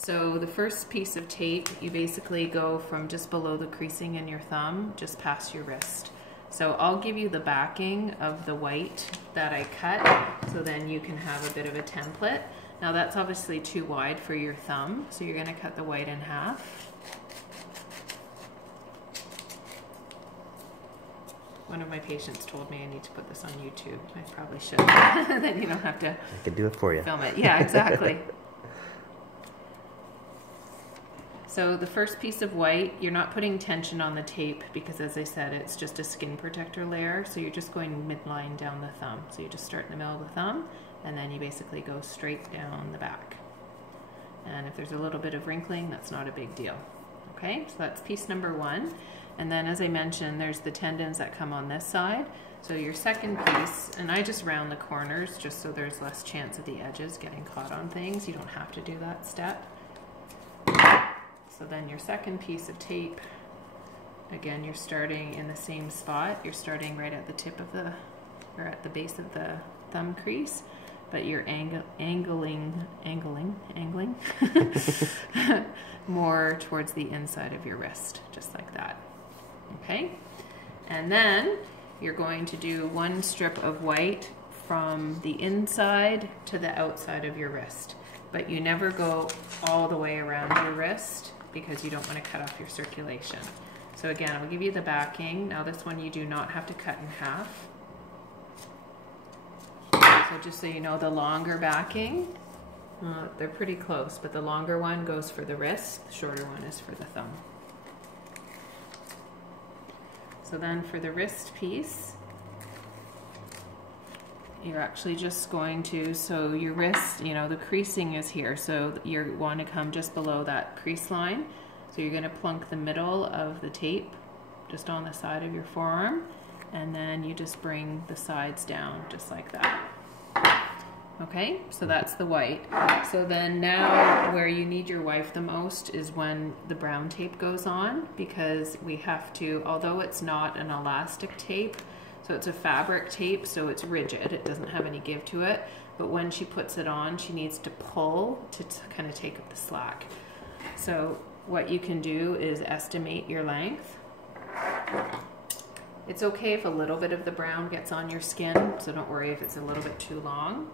So the first piece of tape, you basically go from just below the creasing in your thumb, just past your wrist. So I'll give you the backing of the white that I cut, so then you can have a bit of a template. Now that's obviously too wide for your thumb, so you're gonna cut the white in half. One of my patients told me I need to put this on YouTube. I probably should. Then you don't have to I can do it for you. Film it. Yeah, exactly. So the first piece of white, you're not putting tension on the tape because, as I said, it's just a skin protector layer. So you're just going midline down the thumb. So you just start in the middle of the thumb and then you basically go straight down the back. And if there's a little bit of wrinkling, that's not a big deal. Okay, so that's piece number one. And then, as I mentioned, there's the tendons that come on this side. So your second piece, and I just round the corners just so there's less chance of the edges getting caught on things. You don't have to do that step. So then your second piece of tape, again, you're starting in the same spot. You're starting right at the tip of the, or at the base of the thumb crease, but you're angling more towards the inside of your wrist, just like that. Okay? And then you're going to do one strip of white from the inside to the outside of your wrist, but you never go all the way around your wrist because you don't want to cut off your circulation. So again, I'll give you the backing. Now this one you do not have to cut in half. So just so you know, the longer backing, they're pretty close, but the longer one goes for the wrist, the shorter one is for the thumb. So then for the wrist piece, you're actually just going to, so your wrist, you know, the creasing is here, so you want to come just below that crease line. So you're going to plunk the middle of the tape just on the side of your forearm, and then you just bring the sides down just like that. Okay, so that's the white. So then now where you need your wife the most is when the brown tape goes on, because we have to, although it's not an elastic tape, so it's a fabric tape, so it's rigid, it doesn't have any give to it, but when she puts it on, she needs to pull to kind of take up the slack. So what you can do is estimate your length. It's okay if a little bit of the brown gets on your skin, so don't worry if it's a little bit too long.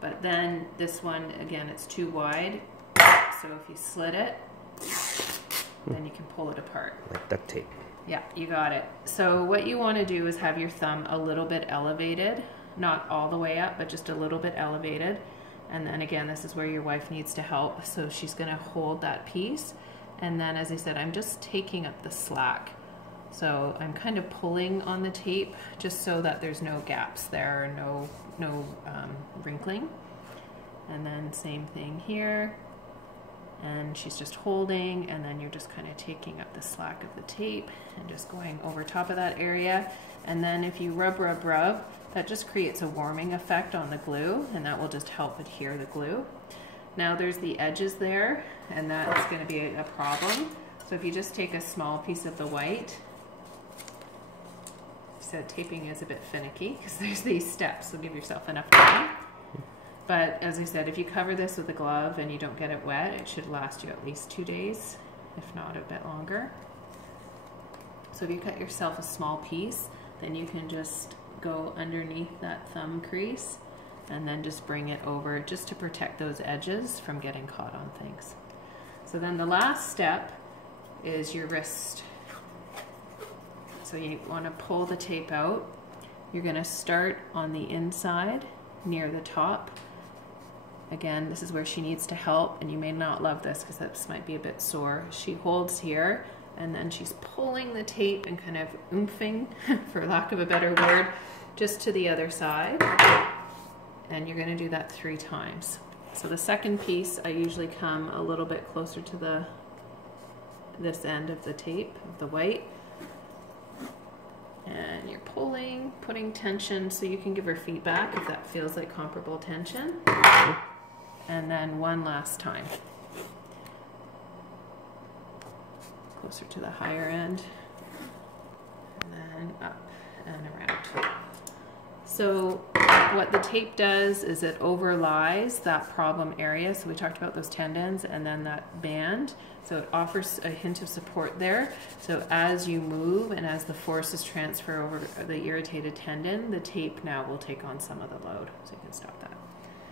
But then this one, again, it's too wide, so if you slit it, then you can pull it apart. Like duct tape. Yeah, you got it. So what you want to do is have your thumb a little bit elevated, not all the way up, but just a little bit elevated. And then again, this is where your wife needs to help. So she's going to hold that piece. And then, as I said, I'm just taking up the slack. So I'm kind of pulling on the tape just so that there's no gaps there, no wrinkling. And then same thing here. And she's just holding, and then you're just kind of taking up the slack of the tape and just going over top of that area. And then if you rub, that just creates a warming effect on the glue, and that will just help adhere the glue. Now there's the edges there, and that's going to be a problem. So if you just take a small piece of the white, said taping is a bit finicky because there's these steps, so give yourself enough time. But as I said, if you cover this with a glove and you don't get it wet, it should last you at least 2 days, if not a bit longer. So if you cut yourself a small piece, then you can just go underneath that thumb crease and then just bring it over just to protect those edges from getting caught on things. So then the last step is your wrist. So you want to pull the tape out. You're going to start on the inside near the top. Again, this is where she needs to help, and you may not love this because this might be a bit sore. She holds here, and then she's pulling the tape and kind of oomping, for lack of a better word, just to the other side. And you're going to do that 3 times. So the second piece, I usually come a little bit closer to this end of the tape, of the white. And you're pulling, putting tension, so you can give her feedback if that feels like comparable tension. And then one last time. Closer to the higher end. And then up and around. So what the tape does is it overlies that problem area. So we talked about those tendons and then that band. So it offers a hint of support there. So as you move and as the forces transfer over the irritated tendon, the tape now will take on some of the load. So you can stop that.